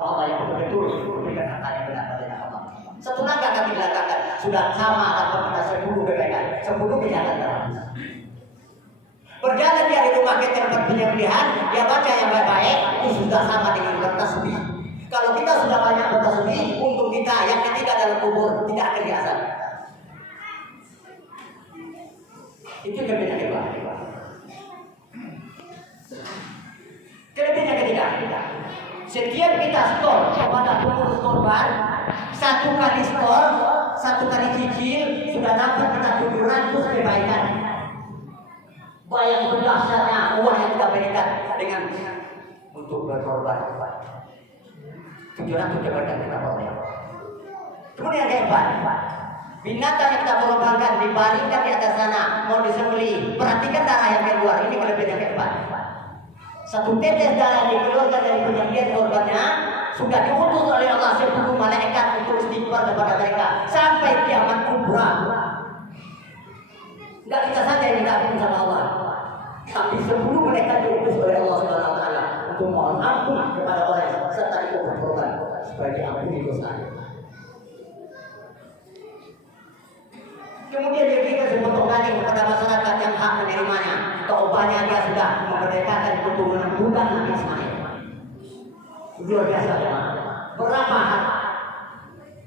Allah yang betul-betul memberikan hartanya benar pada Allah. Satu langkah kami letakkan sudah sama tanpa kita 10 kebaikan, 10 kejahatan. Berjalan dia di rumah ke tempat penyembelihan, dia baca yang baik-baik, itu sudah sama dengan bertasbih. Kalau kita sudah banyak bertasbih, untuk kita yang ketiga dalam kubur tidak akan diazab. Itu kelebihan kedua. Kelebihan ketiga, setiap kita store kepada pengurus korban, satu kali store, satu kali cicil, sudah dapat kita 700 kebaikan. Bayang berdasarnya uang yang kita berikan dengan untuk berkorban. 700 kebaikan kita peroleh. Kemudian yang keempat, binatang yang kita korbankan dibaringkan di atas sana, mau disembelih. Perhatikan darah yang keluar, ini kelebihan yang keempat. Satu tetes darah dikeluarkan dari penyembelihan korbannya, sudah diutus oleh Allah 10 malaikat untuk istighfar kepada mereka sampai kiamat kubra. Tidak kita saja yang minta ampun sama Allah, tapi 10 mereka diutus oleh Allah Subhanahu wa taala untuk mohon ampun kepada orang serta itu berkorban supaya diampuni dosanya. Kemudian dia berikan sepotong daging kepada masyarakat yang hak menerimanya. Taubatnya dia sudah memerdekakan keturunan bukan Nabi Ismail. Luar biasa ya. Berapa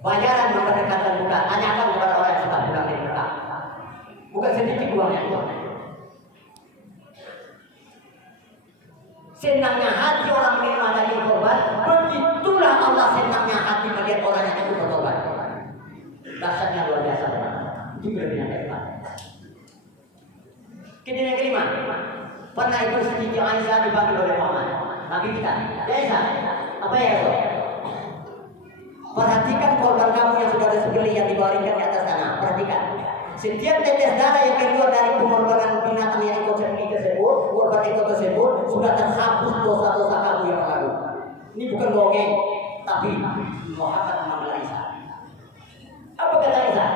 bayaran memerdekakan bukan? Tanyakan kepada orang yang sudah pulang dari Mekah. Bukan sedikit uangnya. Senangnya hati orang menerima daging korban, begitulah Allah senangnya hati melihat orang yang itu bertobat. Dasarnya luar biasa. Itu kelebihan keempat. Kemudian yang kelima, pernah itu Siti Aisyah dipanggil oleh Muhammad Nabi kita. Aisyah, apa ya itu? Perhatikan korban kamu yang sudah disembelih yang dibaringkan di atas tanah. Perhatikan. Setiap tetes darah yang keluar dari pengorbanan binatang yang ikut sembelih tersebut, korban ikut tersebut sudah terhapus dosa-dosa kamu yang lalu. Ini bukan dongeng, tapi Muhammad memanggil Aisyah. Apa kata Aisyah?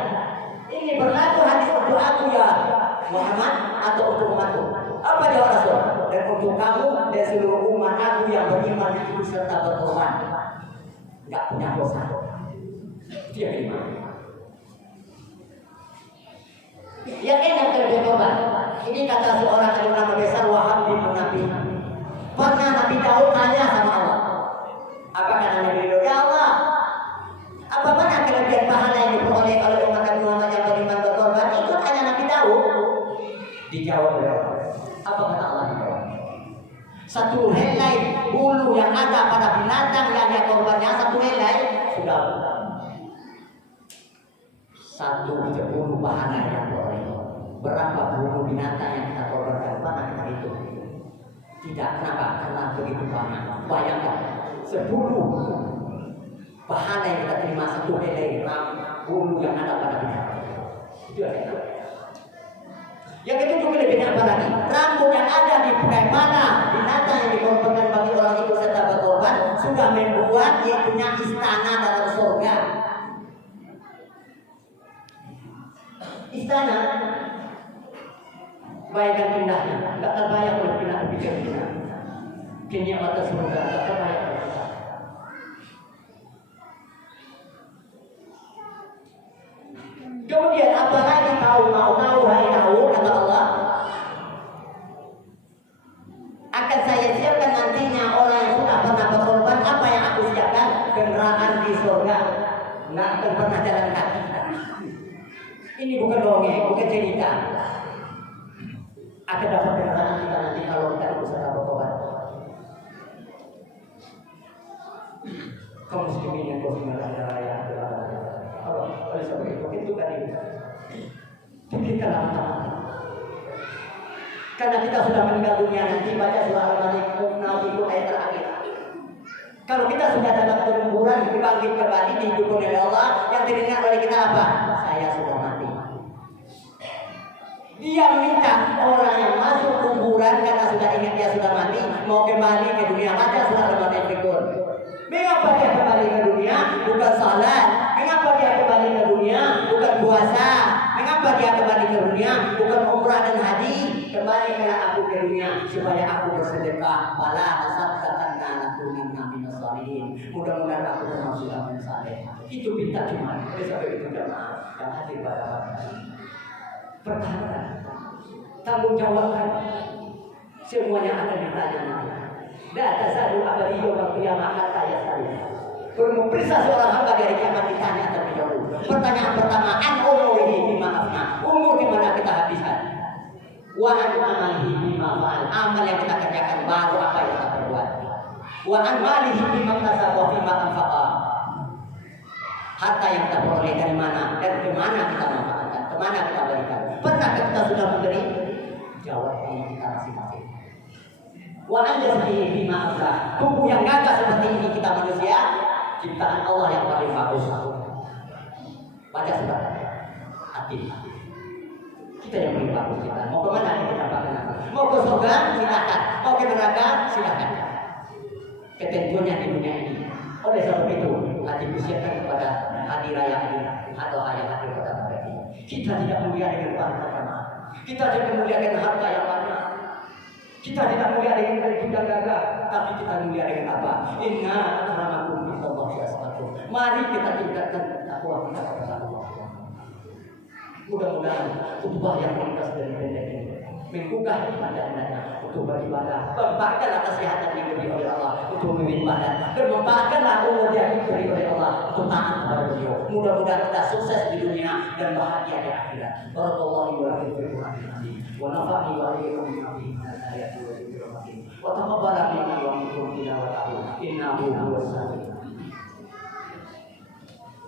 Ini berlaku hadis untuk aku ya Muhammad atau untuk umatku? Apa jawab Rasul? Dan untuk kamu dan seluruh umat aku yang beriman ikut serta berkorban, nggak punya dosa. Itu yang kelima. Yang enak terhadap korban. Ini kata seorang ulama besar Wahab bin Munabbih. Pernah Nabi Daud tanya sama Allah. Apa kata Nabi Daud? Ya Allah, apa mana kelebihan pahala yang diperoleh oleh umat Nabi Muhammad yang beriman berkorban? Itu tanya Nabi Daud. Dijawab oleh Allah. Apa kata Allah? Satu helai bulu yang ada pada binatang yang dia korbannya, satu helai sudah 10 pahala yang diperoleh. Berapa bulu binatang yang kita korbankan? Mana kita itu? Tidak, kenapa? Karena begitu banyak. Bayangkan 10 pahala yang kita terima, satu helai bulu yang ada pada binatang. Itu yang kita. Yang ketujuh kelebihan apa lagi? Rambut yang ada di bagaimana binatang yang dikorbankan bagi orang itu serta berkorban sudah membuat dia punya istana dalam surga. Istana, bayangkan indahnya, tak terbayang oleh kita berpikir kita. Kenikmatan surga tak terbayang oleh kita. Kemudian apalagi tahu hai tahu kata Allah, akan saya siapkan nantinya orang yang sudah pernah berkorban. Apa yang aku siapkan? Kendaraan di surga, nggak akan pernah jalan kaki. Ini bukan dongeng, bukan cerita. Akan dapat kendaraan kita nanti kalau kita berusaha berkorban. Kaum muslimin yang berhormat raya. Oleh sebab itu tadi kita lama-lama. Karena kita sudah meninggal dunia nanti baca surah Al-Malik itu ayat terakhir. Kalau kita sudah dalam kuburan dibangkit kembali dihidupkan oleh Allah, yang teringat oleh kita apa? Saya sudah mati. Dia minta orang yang masuk kuburan karena sudah ingat dia sudah mati mau kembali ke dunia. Baca surah Al-Malik berikut. Mengapa dia kembali ke dunia? Bukan salat. Mengapa dia kembali ke dunia? Bukan puasa. Mengapa dia kembali ke dunia? Bukan umrah dan haji. Kembalilah aku ke dunia supaya aku bersedekah. Bala tasaddaqanna lakunanna minas shalihin. Mudah-mudahan aku termasuk amal saleh. Itu minta cuma. Oleh sebab itu jemaah yang hadir pada hari ini. Pertama, tanggung jawabkan. Semuanya akan ditanya nanti. La tasadu abadi yawmal qiyamah hatta yas'al. Periksa seorang hamba dari kiamat ditanya terlebih dahulu. Pertanyaan pertama, an umurihi bima afna. Umur di mana kita habiskan? Wa an amalihi bima fa'al. Amal yang kita kerjakan baru apa yang kita perbuat. Wa an malihi bima kasaba bima anfaqa. Harta yang kita peroleh dari mana dan ke mana kita manfaatkan, ke mana kita berikan. Pernah kita sudah memberi? Jawab ini kita masing-masing. Wa an jasmihi bima afla. Tubuh yang gagah seperti ini kita manusia, ciptaan Allah yang paling bagus. Baca surat hati. Kita yang paling bagus kita. Mau kemana kita dapatkan? Mau ke surga silakan. Mau ke neraka silakan. Ketentuannya di dunia ini. Oleh sebab itu hati disiapkan kepada hari raya ini atau hari pada hari ini. Kita tidak mulia dengan harta. Kita tidak mulia dengan harta yang banyak. Kita tidak mulia dengan kehidupan gagah, tapi kita mulia dengan apa? Inna akramakum indallahi atqakum. Mari kita tingkatkan takwa kita kepada Allah. Mudah-mudahan khutbah yang ringkas dan pendek ini menggugah ibadah untuk beribadah, memanfaatkanlah kesehatan yang diberi oleh Allah untuk beribadah, dan memanfaatkanlah umur yang diberi oleh Allah untuk taat kepada Beliau. Mudah-mudahan kita sukses di dunia dan bahagia di akhirat. Barakallahu wa fiikum wa nafa'ani wa iyyakum bima fihi min al-ayati wa dzikri wa taqabbala minna wa minkum tilawatahu innahu huwas sami'ul